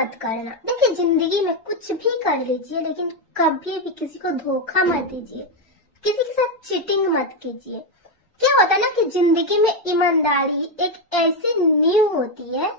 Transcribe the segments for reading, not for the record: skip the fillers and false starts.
मत करना। देखिए, जिंदगी में कुछ भी कर लीजिए, लेकिन कभी भी किसी को धोखा मत दीजिए, किसी के साथ चीटिंग मत कीजिए। क्या होता है ना कि जिंदगी में ईमानदारी एक ऐसी नींव होती है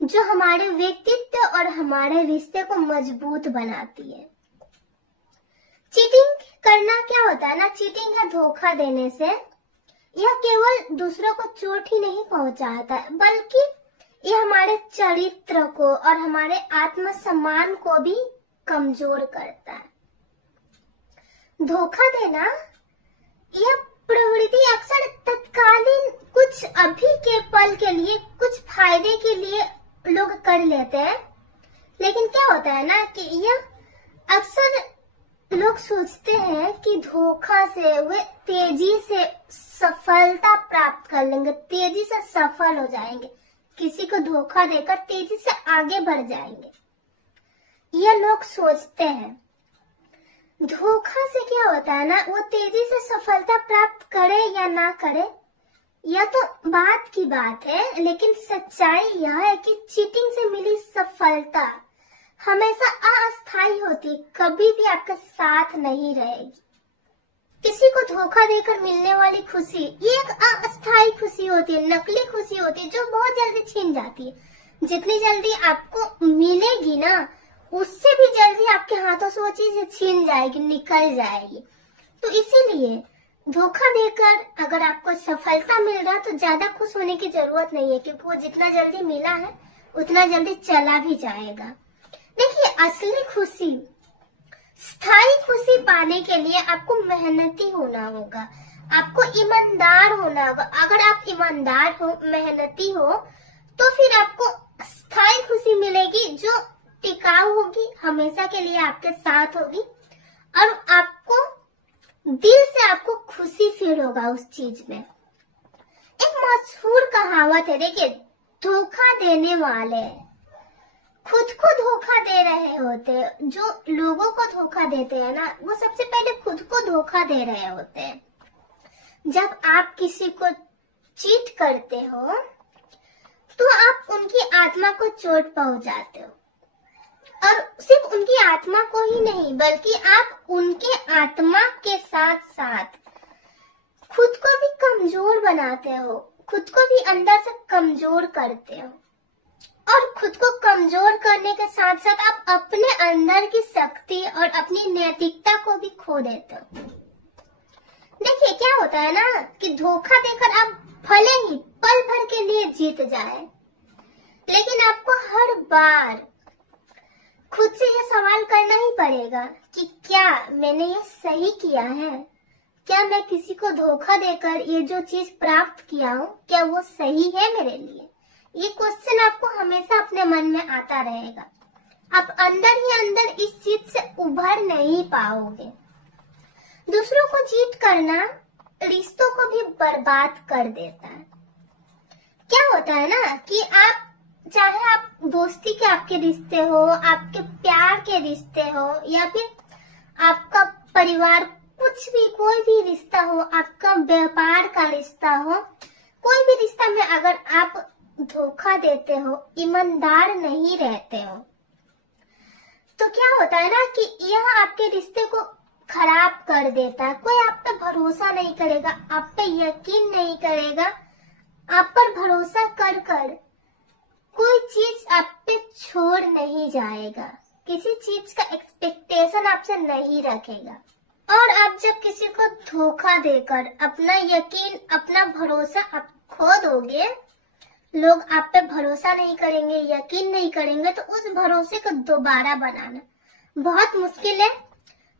जो हमारे व्यक्तित्व और हमारे रिश्ते को मजबूत बनाती है। चीटिंग करना क्या होता है ना, चीटिंग या धोखा देने से यह केवल दूसरों को चोट ही नहीं पहुंचाता है, बल्कि यह हमारे चरित्र को और हमारे आत्मसम्मान को भी कमजोर करता है। धोखा देना यह प्रवृत्ति अक्सर तत्कालीन कुछ अभी के पल के लिए, कुछ फायदे के लिए लोग कर लेते हैं, लेकिन क्या होता है ना कि यह अक्सर लोग सोचते हैं कि धोखा से वे तेजी से सफलता प्राप्त कर लेंगे, तेजी से सफल हो जाएंगे, किसी को धोखा देकर तेजी से आगे बढ़ जाएंगे, यह लोग सोचते हैं। धोखा से क्या होता है ना, वो तेजी से सफलता प्राप्त करे या ना करे यह तो बात की बात है, लेकिन सच्चाई यह है कि चीटिंग से मिली सफलता हमेशा अस्थायी होती, कभी भी आपके साथ नहीं रहेगी। किसी को धोखा देकर मिलने वाली खुशी ये एक अस्थायी खुशी होती है, नकली खुशी होती है, जो बहुत जल्दी छीन जाती है। जितनी जल्दी आपको मिलेगी ना, उससे भी जल्दी आपके हाथों से वो चीज छीन जाएगी, निकल जाएगी। तो इसीलिए धोखा देकर अगर आपको सफलता मिल रहा है तो ज्यादा खुश होने की जरूरत नहीं है, क्योंकि वो जितना जल्दी मिला है उतना जल्दी चला भी जाएगा। देखिए, असली खुशी, स्थायी खुशी पाने के लिए आपको मेहनती होना होगा, आपको ईमानदार होना होगा। अगर आप ईमानदार हो, मेहनती हो, तो फिर आपको स्थायी खुशी मिलेगी जो टिकाऊ होगी, हमेशा के लिए आपके साथ होगी, और आपको दिल से आपको खुशी फील होगा उस चीज में। एक मशहूर कहावत है, देखिए, धोखा देने वाले खुद को धोखा दे रहे होते हैं। जो लोगों को धोखा देते हैं ना, वो सबसे पहले खुद को धोखा दे रहे होते हैं। जब आप किसी को चीट करते हो तो आप उनकी आत्मा को चोट पहुंचाते हो, और सिर्फ उनकी आत्मा को ही नहीं, बल्कि आप उनके आत्मा के साथ साथ खुद को भी कमजोर बनाते हो, खुद को भी अंदर से कमजोर करते हो, और खुद को कमजोर करने के साथ साथ आप अपने अंदर की शक्ति और अपनी नैतिकता को भी खो देते हो। देखिए, क्या होता है ना कि धोखा देकर आप भले ही पल भर के लिए जीत जाए, लेकिन आपको हर बार खुद से यह सवाल करना ही पड़ेगा कि क्या मैंने ये सही किया है, क्या मैं किसी को धोखा देकर ये जो चीज प्राप्त किया हूँ, क्या वो सही है मेरे लिए। ये क्वेश्चन आपको हमेशा अपने मन में आता रहेगा। आप अंदर ही अंदर इस चीज से उभर नहीं पाओगे। दूसरों को चीट करना रिश्तों को भी बर्बाद कर देता है। क्या होता है ना कि आप चाहे आप दोस्ती के आपके रिश्ते हो, आपके प्यार के रिश्ते हो, या फिर आपका परिवार, कुछ भी, कोई भी रिश्ता हो, आपका व्यापार का रिश्ता हो, कोई भी रिश्ता में अगर आप धोखा देते हो, ईमानदार नहीं रहते हो, तो क्या होता है ना कि यह आपके रिश्ते को खराब कर देता है। कोई आप पे भरोसा नहीं करेगा, आप पे यकीन नहीं करेगा, आप पर भरोसा कर कर कोई चीज आप पे छोड़ नहीं जाएगा, किसी चीज का एक्सपेक्टेशन आपसे नहीं रखेगा। और आप जब किसी को धोखा देकर अपना यकीन, अपना भरोसा आप खो दोगे, लोग आप पे भरोसा नहीं करेंगे, यकीन नहीं करेंगे, तो उस भरोसे को दोबारा बनाना बहुत मुश्किल है।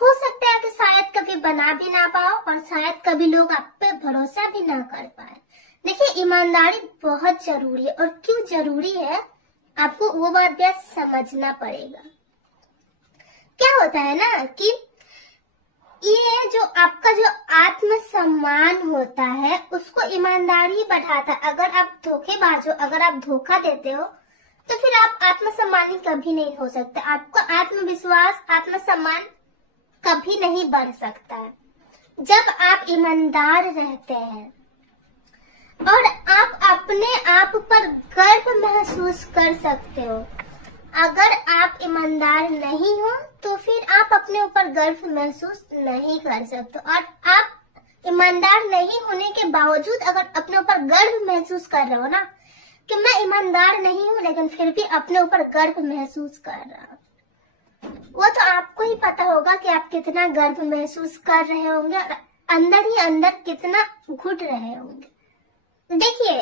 हो सकता है कि शायद कभी बना भी ना पाओ, और शायद कभी लोग आप पे भरोसा भी ना कर पाए। देखिए, ईमानदारी बहुत जरूरी है, और क्यों जरूरी है आपको वो बात भी समझना पड़ेगा। क्या होता है ना कि ये जो आपका जो आत्मसम्मान होता है, उसको ईमानदारी बढ़ाता है। अगर आप धोखेबाज हो, अगर आप धोखा देते हो, तो फिर आप आत्मसम्मानी कभी नहीं हो सकते। आपका आत्मविश्वास, आत्मसम्मान कभी नहीं बढ़ सकता है। जब आप ईमानदार रहते हैं और आप अपने आप पर गर्व महसूस कर सकते हो, अगर आप ईमानदार नहीं हो तो फिर आप अपने ऊपर गर्व महसूस नहीं कर सकते, और आप ईमानदार नहीं होने के बावजूद अगर अपने ऊपर गर्व महसूस कर रहे हो ना कि मैं ईमानदार नहीं हूँ, लेकिन फिर भी अपने ऊपर गर्व महसूस कर रहा हूँ, वो तो आपको ही पता होगा कि आप कितना गर्व महसूस कर रहे होंगे और अंदर ही अंदर कितना घुट रहे होंगे। देखिए,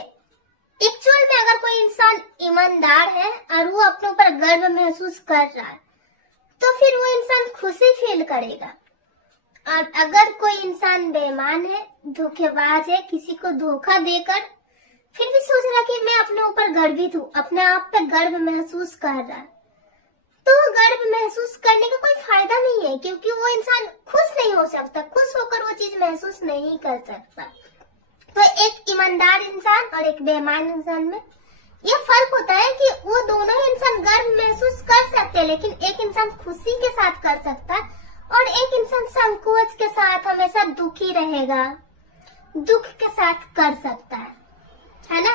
एक्चुअल में अगर कोई इंसान ईमानदार है और वो अपने ऊपर गर्व महसूस कर रहा है तो फिर वो इंसान खुशी फील करेगा। और अगर कोई इंसान बेईमान है, धोखेबाज है, किसी को धोखा देकर फिर भी सोच रहा कि मैं अपने ऊपर गर्वित हूँ, अपने आप पे गर्व महसूस कर रहा है, तो गर्व महसूस करने का कोई फायदा नहीं है, क्योंकि वो इंसान खुश नहीं हो सकता, खुश होकर वो चीज महसूस नहीं कर सकता। तो एक ईमानदार इंसान और एक बेईमान इंसान में ये फर्क होता है कि वो दोनों ही इंसान गर्व महसूस कर सकते हैं, लेकिन एक इंसान खुशी के साथ कर सकता है और एक इंसान संकोच के साथ हमेशा दुखी रहेगा, दुख के साथ कर सकता है ना।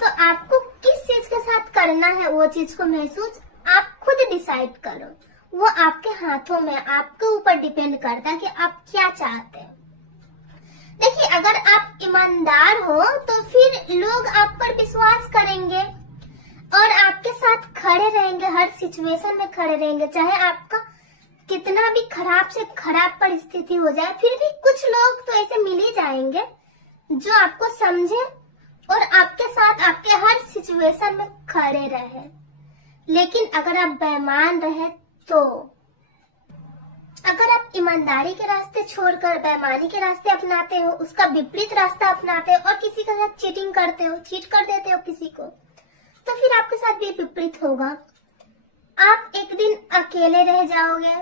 तो आपको किस चीज के साथ करना है वो चीज को महसूस आप खुद डिसाइड करो, वो आपके हाथों में, आपके ऊपर डिपेंड करता है कि आप क्या चाहते हैं। देखिए, अगर आप ईमानदार हो तो फिर लोग आप पर विश्वास करेंगे और आपके साथ खड़े रहेंगे, हर सिचुएशन में खड़े रहेंगे, चाहे आपका कितना भी खराब से खराब परिस्थिति हो जाए, फिर भी कुछ लोग तो ऐसे मिल ही जाएंगे जो आपको समझे और आपके साथ आपके हर सिचुएशन में खड़े रहे। लेकिन अगर आप बेईमान रहे, तो अगर आप ईमानदारी के रास्ते छोड़कर बेईमानी के रास्ते अपनाते हो, उसका विपरीत रास्ता अपनाते हो और किसी के साथ चीटिंग करते हो, चीट कर देते हो किसी को, तो फिर आपके साथ भी विपरीत होगा। आप एक दिन अकेले रह जाओगे।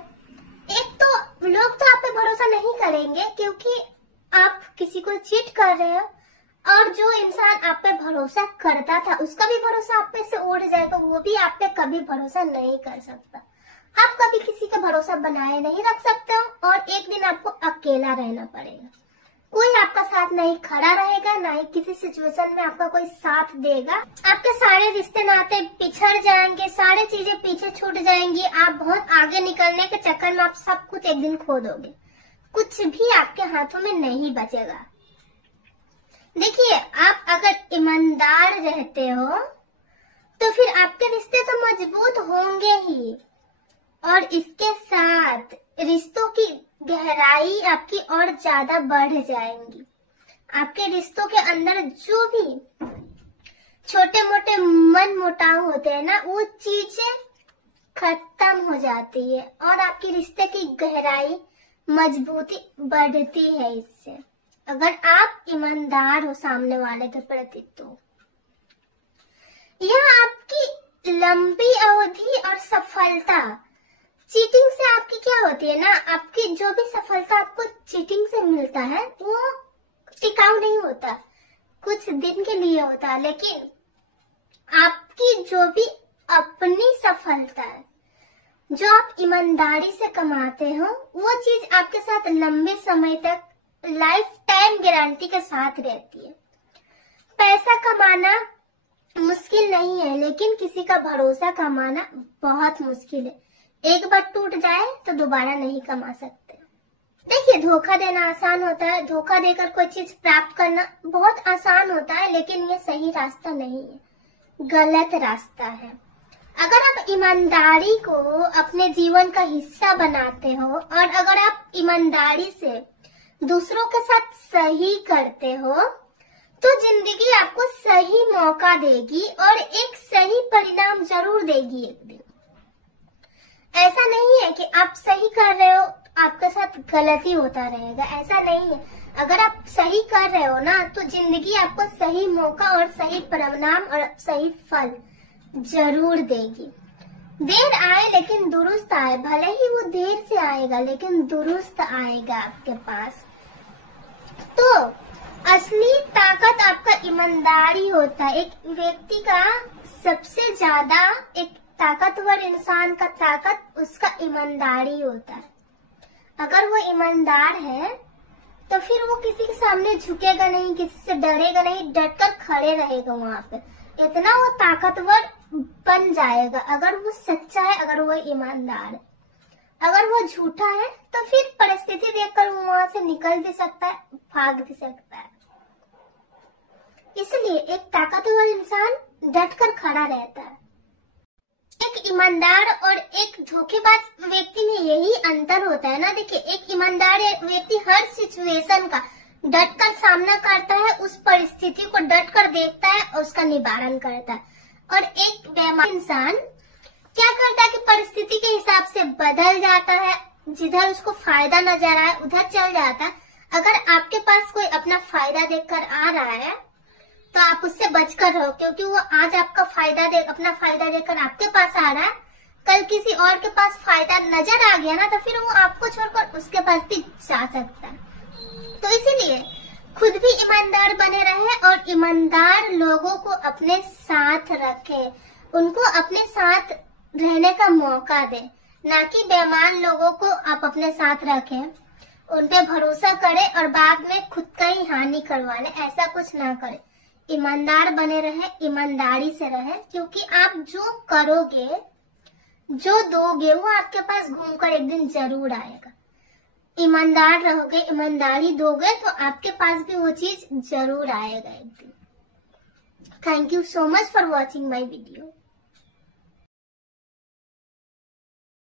एक तो लोग तो आप पे भरोसा नहीं करेंगे क्योंकि आप किसी को चीट कर रहे हो, और जो इंसान आप पे भरोसा करता था उसका भी भरोसा आप पे से उड़ जाएगा, वो भी आप पे कभी भरोसा नहीं कर सकता। आप कभी किसी का भरोसा बनाए नहीं रख सकते हो और एक दिन आपको अकेला रहना पड़ेगा। कोई आपका साथ नहीं खड़ा रहेगा, ना ही किसी सिचुएशन में आपका कोई साथ देगा। आपके सारे रिश्ते नाते पिछड़ जाएंगे, सारी चीजें पीछे छूट जाएंगी। आप बहुत आगे निकलने के चक्कर में आप सब कुछ एक दिन खो दोगे, कुछ भी आपके हाथों में नहीं बचेगा। देखिए, आप अगर ईमानदार रहते हो तो फिर आपके रिश्ते तो मजबूत होंगे ही, और इसके साथ रिश्तों की गहराई आपकी और ज्यादा बढ़ जाएंगी। आपके रिश्तों के अंदर जो भी छोटे मोटे मन मुटाव होते हैं ना, वो चीजें खत्म हो जाती है और आपके रिश्ते की गहराई, मजबूती बढ़ती है इससे, अगर आप ईमानदार हो सामने वाले के प्रति। तो यह आपकी लंबी अवधि और सफलता, चीटिंग से आपकी क्या होती है ना, आपकी जो भी सफलता आपको चीटिंग से मिलता है वो टिकाऊ नहीं होता, कुछ दिन के लिए होता है, लेकिन आपकी जो भी अपनी सफलता है, जो आप ईमानदारी से कमाते हो, वो चीज आपके साथ लंबे समय तक, लाइफ टाइम गारंटी के साथ रहती है। पैसा कमाना मुश्किल नहीं है, लेकिन किसी का भरोसा कमाना बहुत मुश्किल है। एक बार टूट जाए तो दोबारा नहीं कमा सकते। देखिए, धोखा देना आसान होता है, धोखा देकर कोई चीज प्राप्त करना बहुत आसान होता है, लेकिन ये सही रास्ता नहीं है, गलत रास्ता है। अगर आप ईमानदारी को अपने जीवन का हिस्सा बनाते हो और अगर आप ईमानदारी से दूसरों के साथ सही करते हो, तो जिंदगी आपको सही मौका देगी और एक सही परिणाम जरूर देगी एक दिन। ऐसा नहीं है कि आप सही कर रहे हो आपके साथ गलती होता रहेगा, ऐसा नहीं है। अगर आप सही कर रहे हो ना, तो जिंदगी आपको सही मौका और सही परिणाम और सही फल जरूर देगी। देर आए लेकिन दुरुस्त आए, भले ही वो देर से आएगा लेकिन दुरुस्त आएगा आपके पास। तो असली ताकत आपका ईमानदारी होता है। एक व्यक्ति का सबसे ज्यादा, एक ताकतवर इंसान का ताकत उसका ईमानदारी होता है। अगर वो ईमानदार है तो फिर वो किसी के सामने झुकेगा नहीं, किसी से डरेगा नहीं, डटकर खड़े रहेगा वहां पे। इतना वो ताकतवर बन जाएगा अगर वो सच्चा है, अगर वो ईमानदार है। अगर वो झूठा है तो फिर परिस्थिति देखकर वो वहां से निकल भी सकता है, भाग भी सकता है। इसलिए एक ताकतवर इंसान डटकर खड़ा रहता है। एक ईमानदार और एक धोखेबाज व्यक्ति में यही अंतर होता है ना। देखिए, एक ईमानदार व्यक्ति हर सिचुएशन का डटकर सामना करता है, उस परिस्थिति को डटकर देखता है और उसका निवारण करता है। और एक बेईमान इंसान क्या करता है कि परिस्थिति के हिसाब से बदल जाता है, जिधर उसको फायदा नजर आए उधर चल जाता है। अगर आपके पास कोई अपना फायदा देखकर आ रहा है तो आप उससे बचकर रहो, क्योंकि वो आज आपका अपना फायदा देखकर आपके पास आ रहा है, कल किसी और के पास फायदा नजर आ गया ना तो फिर वो आपको छोड़कर उसके पास भी जा सकता है। तो इसीलिए खुद भी ईमानदार बने रहे और ईमानदार लोगों को अपने साथ रखे, उनको अपने साथ रहने का मौका दे, ना कि बेईमान लोगों को आप अपने साथ रखें, उन पे भरोसा करें और बाद में खुद का ही हानि करवा ले। ऐसा कुछ ना करें, ईमानदार बने रहे, ईमानदारी से रहे, क्योंकि आप जो करोगे, जो दोगे वो आपके पास घूमकर एक दिन जरूर आएगा। ईमानदार रहोगे, ईमानदारी दोगे तो आपके पास भी वो चीज जरूर आएगा एक दिन। Thank you so much for watching my video.